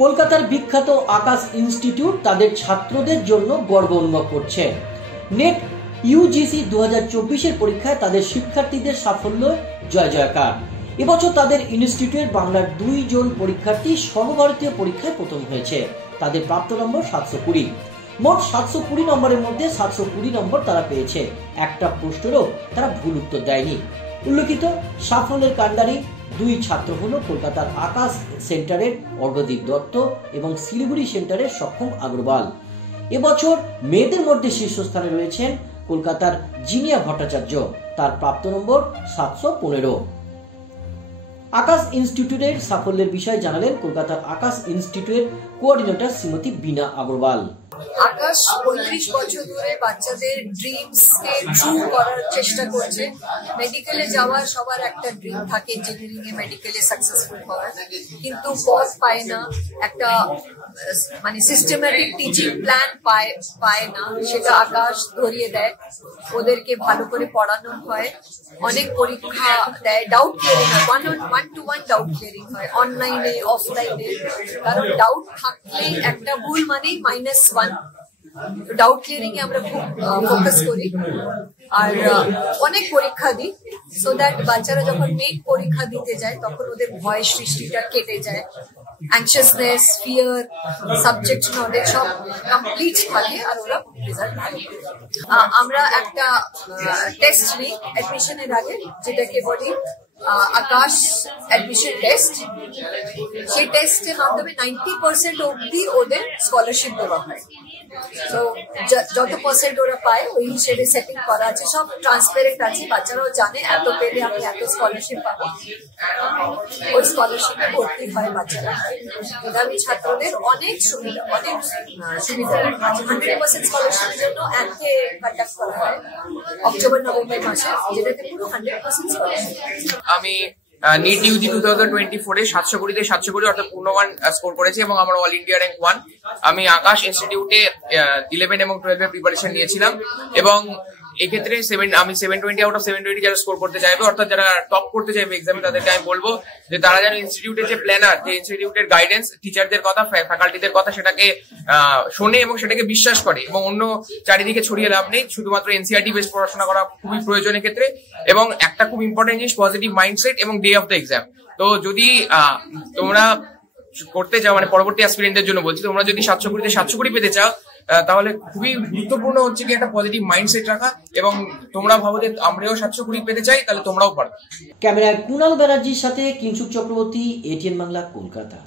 কলকাতার বিখ্যাত আকাশ ইনস্টিটিউট তাদের ছাত্রদের জন্য গর্ব অনুভব করছে। নেট ইউজিসি 2024-এর পরীক্ষায় তাদের শিক্ষার্থীদের সাফল্য জয় জয়কার। এবছর তাদের ইনস্টিটিউটের বাংলার 2 জন পরীক্ষার্থী সর্বভারতীয় পরীক্ষায় প্রথম হয়েছে। তাদের প্রাপ্ত নম্বর 720। মোট 720 নম্বরের মধ্যে 720 নম্বর তারা পেয়েছে। একটা প্রশ্নেরও তারা ভুল উত্তর দেয়নি। উল্লেখিত সাফল্যের কাণ্ডারি 2 ছাত্র হল কলকাতার আকাশ সেন্টারের অর্ঘদীপ দত্ত এবং শিলিগুড়ি সেন্টারের সক্ষম আগরওয়াল। এবছর মেয়েদের মধ্যে শীর্ষস্থানে রয়েছেন কলকাতার জিনিয়া ভট্টাচার্য, তার প্রাপ্ত নম্বর 715। আকাশ ইনস্টিটিউটের সাফল্যের বিষয়ে জানালেন কলকাতার আকাশ ইনস্টিটিউটের কোঅর্ডিনেটর শ্রীমতী বীণা আগরওয়াল। আকাশ 35 বছর ধরে বাচ্চাদের ড্রিমস কে ট্রু করার চেষ্টা করছে। মেডিকেলে যাওয়ার সবার একটা ড্রিম থাকে, ইঞ্জিনিয়ারিং এ মেডিকেলে সাকসেসফুল হওয়ার, কিন্তু পথ পায় না, একটা মানে সিস্টেম্যাটিক টিচিং প্ল্যান পায় না। সেটা আকাশ ধরিয়ে দেয়, ওদেরকে ভালো করে পড়ানো হয়, অনেক পরীক্ষা দেয়, ডাউট ক্লিয়ারিং হয়, one to one doubt clearing হয়, অনলাইনে অফলাইনে। কারণ ডাউট থাকলে একটা ভুল মানেই -1। ডাউট ক্লিয়ারিং এ আমরা খুব ফোকাস করি আর অনেক পরীক্ষা দিই, সো দ্যাট বাচ্চারা যখন মেইন পরীক্ষা দিতে যায় তখন ওদের ভয় সৃষ্টিটা কেটে যায়, অ্যাংশিয়াসনেস, ফিয়ার, সাবজেক্ট নলেজ সব কমপ্লিট থাকে আর ওরা রেজাল্ট ভালো করে। আমরা একটা টেস্ট নিই অ্যাডমিশনের আগে, যেটাকে বলি আকাশ অ্যাডমিশন টেস্ট। সেই টেস্টের মাধ্যমে 90% অব্দি ওদের স্কলারশিপ দেওয়া হয়। তো যত পার্সেন্ট ওরা পায় ওই হিসেবে সেটিং করা আছে, সব ট্রান্সপারেন্ট আছে, বাচ্চারাও জানে এত পেলে আমি এত স্কলারশিপ পাবো, ওই স্কলারশিপে ভর্তি হয় বাচ্চারা। মেধাবী ছাত্রদের অনেক সুবিধা আছে। 100% স্কলারশিপের জন্য অ্যান্থে কন্ডাক্ট করা হয় অক্টোবর-নভেম্বর মাসে, যেটাতে পুরো 100% স্কলারশিপ। আমি নিট ইউজি 2024-এ 720-তে 720 অর্থাৎ পূর্ণমান স্কোর করেছি এবং আমার অল ইন্ডিয়া র্যাঙ্ক 1। আমি আকাশ ইনস্টিটিউটে 11 এবং 12 এর প্রিপারেশন নিয়েছিলাম এবং এক্ষেত্রে আমি 720 আউট অফ 720 যারা স্কোর করতে চাইবে, অর্থাৎ যারা টপ করতে চাইবে এক্সামে, তাদেরকে আমি বলবো যে তারা যেন ইনস্টিটিউটের যে প্ল্যানার, যে ইনস্টিটিউটের গাইডেন্স, টিচারদের কথা, ফ্যাকাল্টিদের কথা, সেটাকে শোনে এবং সেটাকে বিশ্বাস করে এবং অন্য চারিদিকে ছড়িয়ে লাভ নেই। শুধুমাত্র এনসিআরটি বেস পড়াশোনা করা খুবই প্রয়োজন ক্ষেত্রে। এবং একটা খুব ইম্পর্টেন্ট জিনিস, পজিটিভ মাইন্ডসেট এবং ডে অফ দ্য এক্সাম। তো যদি তোমরা করতে চাও, মানে পরবর্তী অ্যাসপিরেন্টদের জন্য বলছি, তোমরা যদি 720-তে 720 পেতে চাও, তাহলে খুবই গুরুত্বপূর্ণ হচ্ছে কি একটা পজিটিভ মাইন্ডসেট রাখা, এবং তোমরা ভাবো যে আমরাও 720 পেতে চাই, তাহলে তোমরাও পারবে। ক্যামেরায় কুণাল ব্যানার্জির সাথে কিংশুক চক্রবর্তী, এটিএন বাংলা, কলকাতা।